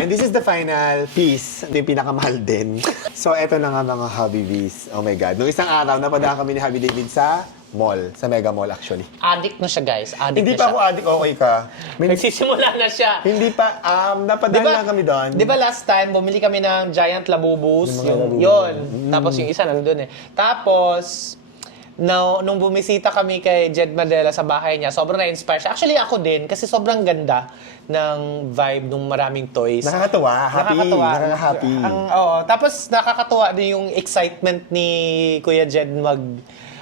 And this is the final piece. Ito yung pinakamahal din. So, eto na nga mga Hobby Bees. Oh my God. Noong isang araw, napadaan kami ni Hobby David sa mall. Sa Mega Mall, actually. Addict na siya, guys. Addict Hindi na pa siya. ako addict, okay ka. Nagsisimula na siya. Hindi pa, napadaan lang kami doon. Di ba last time, bumili kami ng giant labubus? Yung mga labubus. Yun. Tapos yung isa nandun eh. Tapos, nung bumisita kami kay Jed Madela sa bahay niya, sobrang na-inspire siya. Actually, ako din, kasi sobrang ganda ng vibe ng maraming toys. Nakakatuwa, happy. Nakaka-happy. Oo. Tapos, nakakatuwa din yung excitement ni Kuya Jed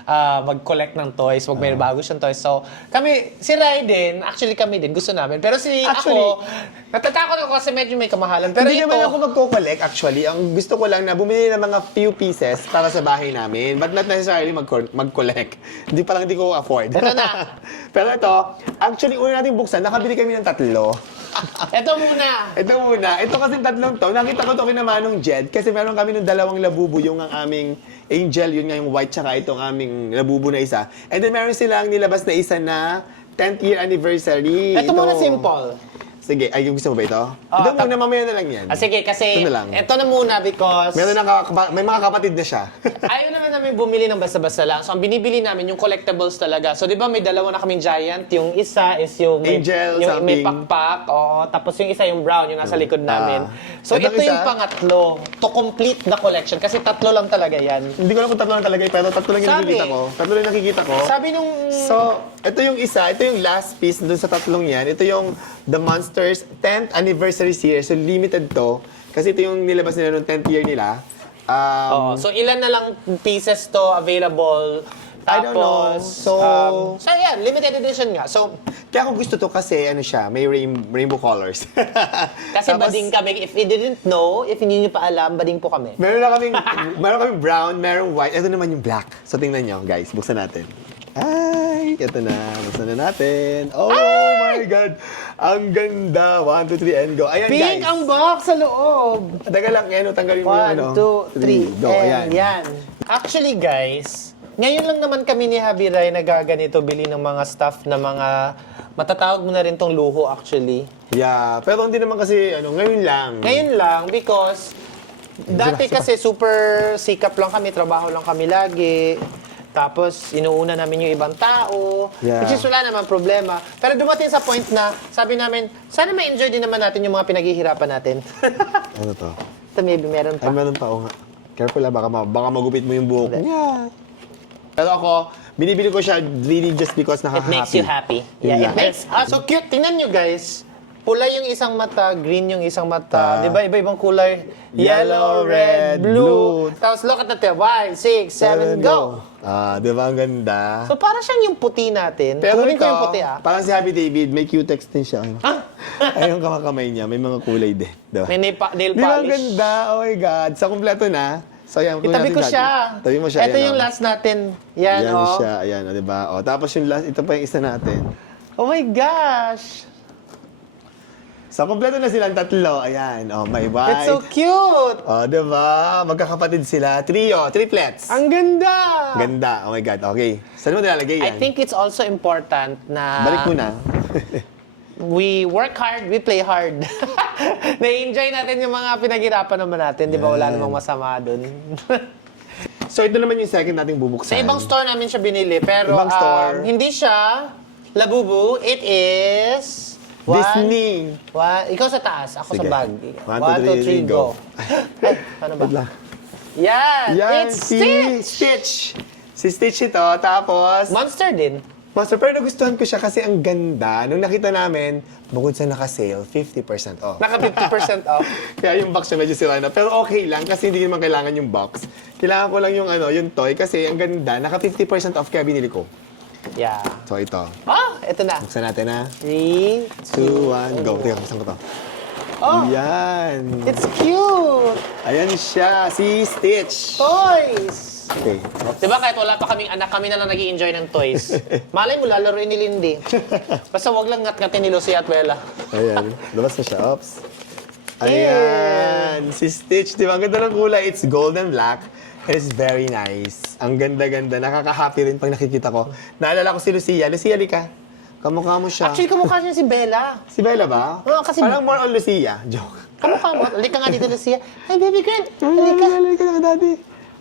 mag-collect ng toys, wag may bago siyang toys. So, kami, si Rai din, actually kami din, gusto namin. Pero ako, natatakot ako kasi medyo may kamahalan. Pero Hindi naman ako magko-collect actually. Ang gusto ko lang na bumili ng mga few pieces para sa bahay namin. But not necessarily mag-collect. Hindi pa lang hindi ko afford. Ito na. Pero ito, actually, una natin buksan, nakabili kami ng 3. Ito muna. Ito muna. Ito kasi 3 to. Nakita ko ito kinamanong Jed kasi meron kami ng 2 labubo. Yung ang aming Angel, yun nga yung white, tsaka itong aming labubo na isa. And then meron silang nilabas na isa na 10th year anniversary. Ito muna simple. Sige, ay, gusto mo ba ito? Ito muna, mamaya na lang yan. Sige, kasi Ito na lang. ito na muna because Meron may mga kapatid na siya. ayaw naman namin bumili ng basta-basta lang. So, ang binibili namin yung collectibles talaga. So, di ba may dalawa na kaming giant? Yung isa is yung Angel, yung may something. pakpak. Oo. Tapos yung isa yung brown, yung nasa likod namin. So, Itong ito isa? yung pangatlo to complete the collection. Kasi 3 lang talaga yan. Hindi ko alam kung 3 lang talaga, pero 3 lang yung Sabi. nakikita ko. 3 lang yung nakikita ko. Sabi nung... So, ito yung isa, ito yung last piece dun sa 3 yan. Ito yung The Monsters 10th Anniversary Series. So, limited to. Kasi ito yung nilabas nila nung 10th year nila. Oo. So, ilan na lang pieces to available? I don't know. So yan, limited edition nga. So, Kaya ako gusto to kasi ano siya, may rainbow colors. kasi Tapos, bading kami. If you didn't know, if hindi nyo pa alam, bading po kami. meron kaming brown, meron white. Ito naman yung black. So, tingnan nyo, guys. Buksan natin. Ay, ito na. Buksan na natin. Oh my God. Ang ganda. 1, 2, 3, and go. Ayan, Pink guys. ang box sa loob. Taga lang, yan. Tanggalin mo yung ano. 1, 2, 3, Go. Ayan. and yan. Actually, guys, ngayon lang naman kami ni Habi Rai nagaganito bili ng mga stuff na mga matatawag mo na rin tong luho actually. Yeah. Pero hindi naman kasi, ngayon lang. Ngayon lang because dati kasi super sikap lang kami, trabaho lang kami lagi. Tapos, inuuna namin yung ibang tao. Yeah. Which is wala naman problema. Pero dumating sa point na, sabi namin, sana ma-enjoy din naman natin yung mga pinaghihirapan natin. Ano to? Ito maybe meron Ay, pa. meron pa. Oo nga. Careful baka magupit mo yung buhok. Yeah. Pero ako, binibili ko siya really just because It nakaka-happy. makes you happy. Yun Yeah, lang. it makes so cute. Tingnan nyo guys. Pula yung isang mata, green yung isang mata. Di ba? Iba-ibang kulay. Yellow, red, blue. Tapos look at the tail. 1, 6, 7, go! Di ba ang ganda? So para siyang yung puti natin. Pero Kunin ito, ko yung puti parang si Happy David, may cutex din siya. Ah! Ay, yung kamakamay niya, may mga kulay din. Diba? May nail Di ba ang polish. ganda? Oh my God. Sa kumpleto na. So, yan. kunin Itabi natin ko natin. siya. Tabi mo siya. Ito ayan, yung oh. last natin. Yan, Yan oh. siya. Ayan, di ba? Oh, tapos yung last, ito pa yung isa natin. Oh my gosh! So, kumpleto na silang 3. Ayan. Oh, may white. It's so cute! Oh, di ba? Magkakapatid sila. Trio, triplets. Ang ganda! Ganda. Oh my God. Okay. Saan mo nilalagay I yan? think it's also important na Balik mo na. we work hard, we play hard. Na-enjoy natin yung mga pinaghirapan naman natin. Di ba? Wala namang masama dun. So, ito naman yung second nating bubuksan. Sa ibang store namin siya binili. Pero Ibang store. hindi siya Labubu. It is... Disney. Ikaw sa taas, ako Sige. sa bag. 1, 2, 3, go. Ay, paano ba? Wait lang. Yan! Yan, It's si Stitch! Stitch. Si Stitch ito, tapos... Monster din. Master, pero nagustuhan ko siya kasi ang ganda. Nung nakita namin, bukod sa naka-sale, 50% off. Naka 50% off. Kaya yung box niya medyo sira na. Pero okay lang kasi hindi naman kailangan yung box. Kailangan ko lang yung, yung toy kasi ang ganda. Naka 50% off kaya binili ko. Yeah. So ito. Ito na. Buksan natin na. 3, 2, 1, go. Teka, buksan ko to. Oh, Yan. it's cute! Ayan siya, si Stitch. Toys! Okay. Diba kahit wala pa kaming anak, kami na lang nag enjoy ng toys. Malay mo, lalaroin ni Lindy. Basta wag lang ngat-ngatin ni Lucy at Bella. Ayan. Labas na siya. Oops. Ayan. Si Stitch. Di ba? Ang ganda ng kulay. It's gold and black. It's very nice. Ang ganda-ganda. Nakaka-happy rin pag nakikita ko. Naalala ko si Lucia. Lucia, lika. Kamukha mo siya. Actually, kamukha siya si Bella. Si Bella ba? Oo, kasi- Parang more on Lucia. Joke. Kamukha mo. Halika nga dito, Lucia. Hi, baby girl. Halika. Halika na, daddy.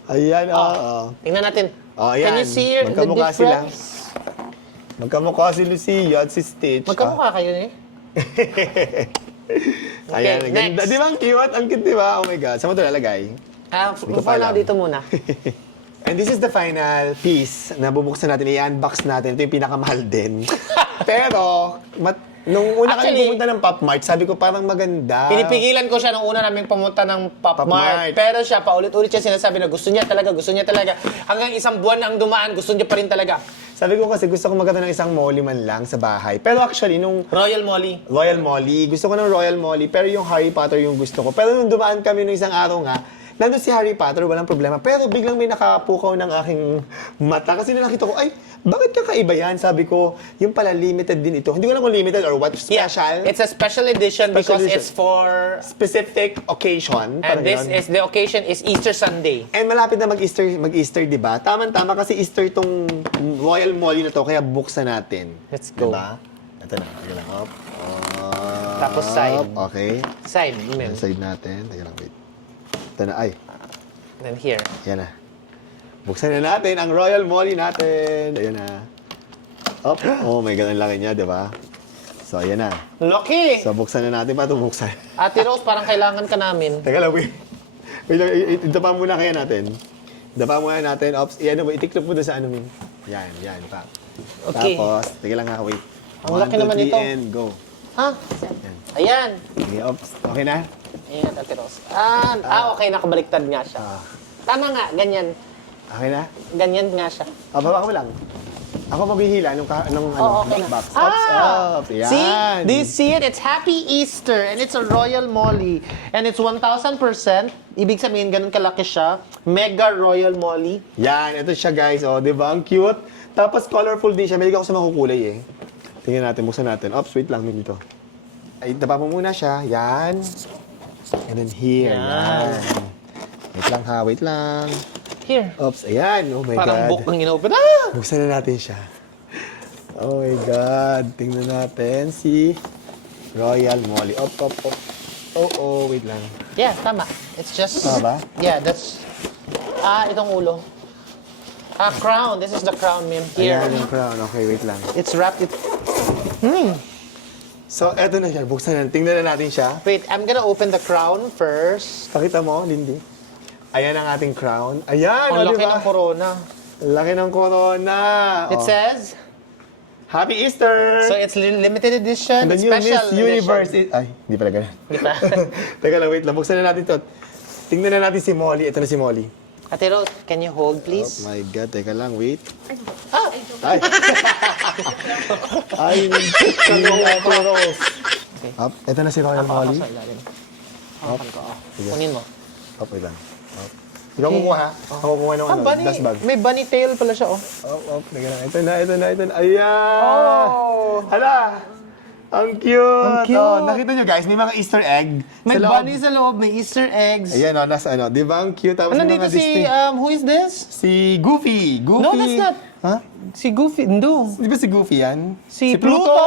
Ayan, oo. Tingnan natin. Oh, ayan. Can you see the Magkamukha sila. difference? Magkamukha si Lucia at si Stitch. Magkamukha kayo eh. Ayan, Okay, ang ganda. next. Di ba ang cute? Ang cute, di ba? Oh my God. Saan mo ito lalagay? For pa now, alam. dito muna. And this is the final piece na bubuksan natin, i-unbox natin. Ito yung pinakamahal din. Pero, nung una kami Actually, pumunta ng Pop Mart, sabi ko parang maganda. Pinipigilan ko siya nung una namin pumunta ng Pop Pop Mart. Mart. Pero siya, paulit-ulit siya sinasabi na gusto niya talaga. Hanggang isang buwan ang dumaan, gusto niya pa rin talaga. Sabi ko kasi gusto ko magkaroon ng isang Molly man lang sa bahay. Pero actually, nung Royal Molly. Royal Molly, gusto ko ng Royal Molly, pero yung Harry Potter yung gusto ko. Pero nung dumaan kami nung isang araw nga, nandun si Harry Potter, walang problema. Pero biglang may nakapukaw ng aking mata. Kasi nung nakita ko, ay, bakit kakaiba yan? Sabi ko, yung pala limited din ito. Hindi ko alam kung limited or what, Yeah, special. it's a special edition Special because edition. it's for... Specific occasion. And parang this ganon. is, the occasion is Easter Sunday. And malapit na mag-Easter, di ba? Tama-tama kasi Easter tong Royal Molly na to, kaya buksan natin. Let's go. Diba? Ito na, teka lang. Up. Tapos side. Okay. Side, amen. Side natin. Teka lang, wait. Ito na, ay. Then here. Yan na. Buksan na natin ang Royal Molly natin. Ayan na. Up. Oh my God, ang laki niya, di ba? So, ayan na. Lucky! So, buksan na natin. Paano buksan? Ate Rose, parang kailangan ka namin. Teka lang, wait. Wait lang, idapa muna kaya natin. Dapa muna natin. Ops, yan mo, itiklop mo doon sa ano, Min. Yan, pa. Okay. Tapos, teka lang nga, wait. Ang laki naman ito. And go. Ha? Ayan. Okay, ops. Okay na? Ayan, Ate Rose. Okay, nakabaliktad nga siya. Tama nga, ganyan. Okay na? Ganyan nga siya. Baba ko lang. Ako maghihila nung Okay na. box. Ops, ops. Yan. See? Do you see it? It's Happy Easter and it's a Royal Molly. And it's 1,000%. Ibig sabihin, ganun kalaki siya. Mega Royal Molly. Yan, ito siya guys. Oh, di ba? Ang cute. Tapos colorful din siya. Mahilig ako sa makukulay eh. Tingnan natin, buksan natin. Ops, wait lang dito. Ay, dapa mo muna siya. Yan. And then here. Yan. Yan. Wait lang ha, wait lang. Here. Ops, ayan. Oh my Parang God. book ng inopen. Buksan na natin siya. Oh my God. Tingnan natin si Royal Molly. Op. Oh, wait lang. Yeah, tama. It's just... Tama ba? Yeah, that's... itong ulo. Crown. This is the crown, ma'am. Here. Ayan yung crown. Okay, wait lang. It's wrapped. So, eto na siya. Buksan na. Tingnan na natin siya. Wait, I'm gonna open the crown first. Pakita mo, Lindy. Ayan ang ating crown. Ayan, Ang o, laki diba? ng corona. Laki ng corona. It Oh. says... Happy Easter! So it's limited edition, the new special Miss Universe edition. Ay, hindi pala ganun. Di ba? Teka lang, wait lang. Buksan na natin to. Tingnan na natin si Molly. Ito na si Molly. Ate Rose, can you hold, Oh please? my God, teka lang, wait. Ah! Ay! Ay, hindi Ate Rose. Up. Ito na si Royal Molly. Sa ilalim. Hawakan ko. Kunin mo. Up, wait lang. Up. Ikaw kukuha, ha? Ako kukuha ng bunny. dust bag. May bunny tail pala siya, oh. Up. Teka lang. Ito na. Ayan! Oh! Hala! Ang cute! Ang cute! Oh, nakita nyo guys, may mga Easter egg. May sa loob. bunny sa loob, may Easter eggs. Ayan o, nasa ano. Di ba ang cute? Tapos may Nandito mga si, Disney. who is this? Si Goofy. No, that's not. Ha? Si Goofy, no. Di ba si Goofy yan? Si Pluto!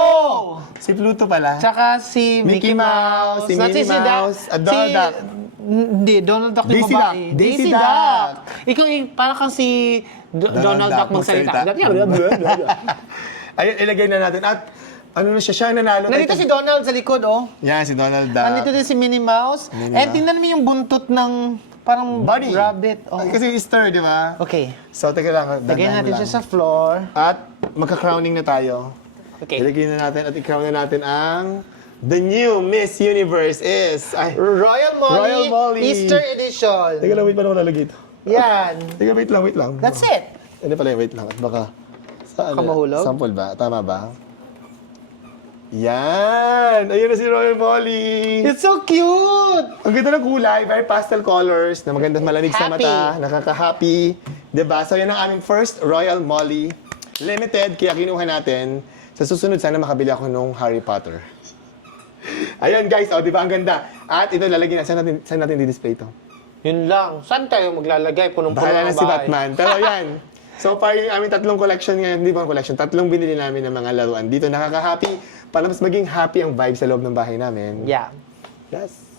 Si Pluto pala. Tsaka si Mickey Mouse. si Not Minnie Da- Mouse, at Donald Duck. Hindi, Donald Duck yung Daisy babae. Duck. Daisy Duck. Ikaw, parang kang si Donald Duck magsalita. Ayun, ilagay na natin. At ano na siya nanalo. Nandito si Donald sa likod, oh. Yan, si Donald Duck. Nandito din si Minnie Mouse. Minnie And tingnan mo yung buntot ng parang Bunny. rabbit. Oh. Kasi Easter, di ba? Okay. So, teka lang. Lagyan dandahan natin lang. siya sa floor. At magka-crowning na tayo. Okay. Ilagay na natin at i-crown na natin ang the new Miss Universe is... Ay, Royal Royal Molly. Easter Edition. teka lang, wait pa naman lalagay ito. Yan. Teka, wait lang. That's it. Ano pala, wait lang. At baka... Saan? Baka mahulog? Sample ba? Tama ba? Yan! Ayun na si Royal Molly! It's so cute! Ang ganda ng kulay, very pastel colors, na maganda malamig sa Happy. mata, nakaka-happy. Diba? So yan ang aming first Royal Molly. Limited, kaya kinuha natin. Sa susunod, sana makabili ako nung Harry Potter. Ayan guys, oh, di ba ang ganda? At ito lalagyan natin, saan natin di-display ito? Yun lang. Saan tayo maglalagay? Punong-puno Bahala na ang si bahay. Batman. Pero yan. So far, yung aming tatlong collection ngayon, hindi ba collection, tatlong binili namin ng mga laruan. Dito nakaka-happy, para mas maging happy ang vibe sa loob ng bahay namin. Yeah. Yes.